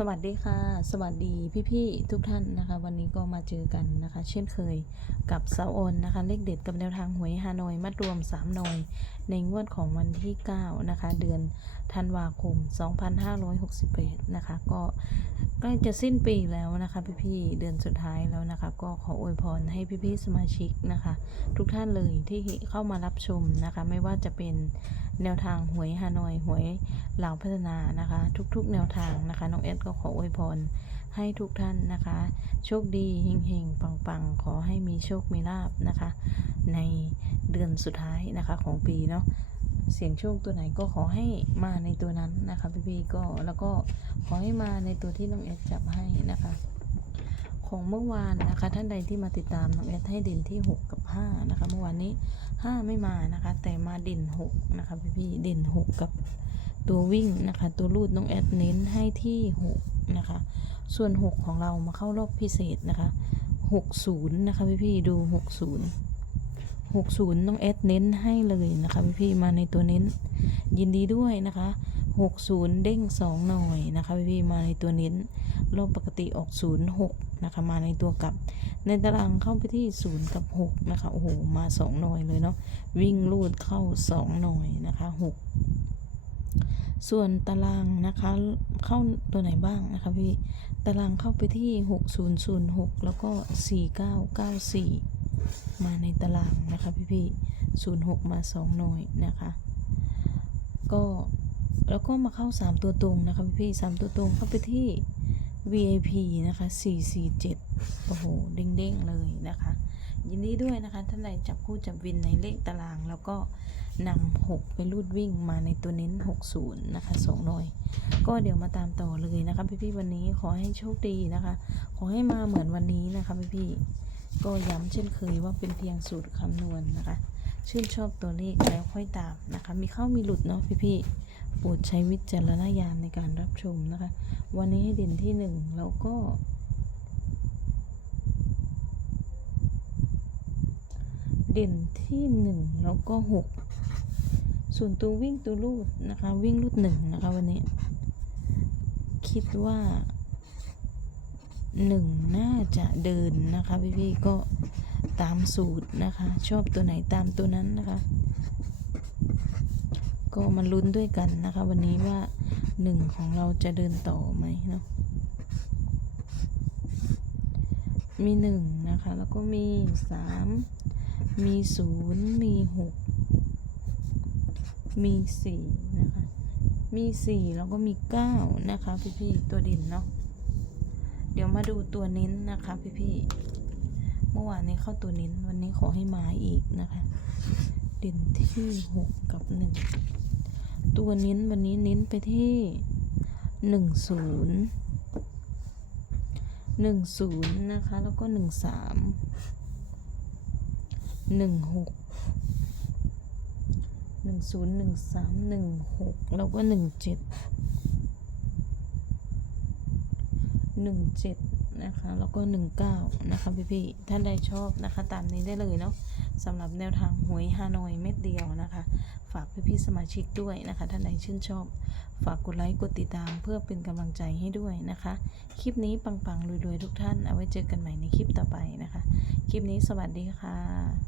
สวัสดีค่ะ สวัสดีพี่ๆทุกท่านนะคะ วันนี้ก็มาเจอกันนะคะ เช่นเคยกับเซาโอนนะคะ เลขเด็ดกับแนวทางหวยฮานอยมัดรวม3หน่อย ในงวดของวันที่ 9 นะคะ เดือนธันวาคม 2568 นะคะ ก็ใกล้จะสิ้นปีแล้วนะคะพี่ๆเดือนสุดท้ายแล้วนะคะ ก็ขออวยพรให้พี่ๆสมาชิกนะคะ ทุกท่านเลยที่เข้ามารับชมนะคะ ไม่ว่าจะเป็นแนวทางหวยฮานอยหวยเหล่าพัฒนานะคะ ทุกๆ แนวทางนะคะน้องเอสก็ขออวยพรให้ทุกท่านนะคะ โชคดีเฮงๆปังๆ ขอให้มีโชคมีลาบนะคะ ในเดือนสุดท้ายนะคะของปีเนาะเสียงโชคตัวไหนก็ขอให้มาในตัวนั้นนะคะพี่ๆก็แล้วก็ขอให้มาในตัวที่น้องเอสจับให้นะคะ ของเมื่อวานนะคะ ท่านใดที่มาติดตามน้องแอดให้เด่นที่ 6 กับ 5 นะคะ เมื่อวานนี้ 5 ไม่มานะคะ แต่มาเด่น 6 นะคะพี่พี่เด่น 6 กับตัววิ่งนะคะ ตัวรูดน้องแอดเน้นให้ที่ 6 นะคะ ส่วน 6 ของเรามาเข้ารอบพิเศษนะคะ 60 นะคะพี่พี่ดู 60 60น้องแอดเน้นให้เลยนะคะพี่พี่มาในตัวเน้น ยินดีด้วยนะคะ 60 เด้ง 2 หน่อยนะคะพี่พี่มาในตัวเน้นรอบปกติออก06นะคะมาในตัวกลับ ในตารางเข้าไปที่ 0 กับ 6 นะคะโอ้โหมา 2 หน่อยเลยเนาะวิ่งลูดเข้า 2 หน่อยนะคะ 6 ส่วนตารางนะคะเข้าตัวไหนบ้างนะคะพี่ตารางเข้าไปที่ 6006 แล้วก็ 4994 มาในตารางนะคะพี่พี่ๆ06มา2หน่อยนะคะ ก็แล้วก็มาเข้า3ตัวตรงนะคะพี่พี่ๆ3ตัวตรงเข้าไปที่ VIP นะคะ447โอ้โหเด้งๆเลยนะคะ ยินดีด้วยนะคะท่านใดจับคู่จับวินในเลขตาราง แล้วก็นำ6ไปรูดวิ่งมาในตัวเน้น 60 นะคะ2หน่อยก็เดี๋ยวมาตามต่อเลยนะคะพี่ๆวันนี้ขอให้โชคดีนะคะ ขอให้มาเหมือนวันนี้นะคะพี่ๆ ก็ย้ำเช่นเคยว่าเป็นเพียงสูตรคำนวณนะคะ ชื่นชอบตัวเลขแล้วค่อยตามนะคะ มีเข้ามีหลุดเนาะพี่ๆโปรดใช้วิจารณญาณในการรับชมนะคะ วันนี้ให้เด่นที่หนึ่งแล้วก็เด่นที่หนึ่งแล้วก็หกส่วนตัววิ่งตัวลูดนะคะ วิ่งลูดหนึ่งนะคะวันนี้ คิดว่า หนึ่งน่าจะเดินนะคะ พี่ๆก็ตามสูตรนะคะ ชอบตัวไหนตามตัวนั้นนะคะ ก็มาลุ้นด้วยกันนะคะ วันนี้ว่าหนึ่งของเราจะเดินต่อไหมเนาะมีหนึ่งนะคะ แล้วก็มีสามมีศูนย์มีหกมีสี่นะคะ มีสี่แล้วก็มีเก้านะคะ พี่ๆตัวด่นเนาะ มาดูตัวเน้นนะคะพี่ๆเมื่อวานนี้เข้าตัวเน้น วันนี้ขอให้มาอีกนะคะ เด่นที่หกกับหนึ่งตัวเน้นวันนี้เน้นไปที่หนึ่งศูนย์หนึ่งศูนย์นะคะ แล้วก็หนึ่งสามหนึ่งหกหนึ่งศูนย์หนึ่งสามหนึ่งหกแล้วก็หนึ่งเจ็ด หนึ่งเจ็ดนะคะ แล้วก็หนึ่งเก้านะคะพี่ๆท่านใดชอบนะคะ ตามนี้ได้เลยเนาะสำหรับแนวทางหวยฮานอยเม็ดเดียวนะคะ ฝากพี่ๆสมาชิกด้วยนะคะ ท่านใดชื่นชอบ ฝากกดไลค์ กดติดตามเพื่อเป็นกำลังใจให้ด้วยนะคะ คลิปนี้ปังๆรวยๆทุกท่าน เอาไว้เจอกันใหม่ในคลิปต่อไปนะคะ คลิปนี้สวัสดีค่ะ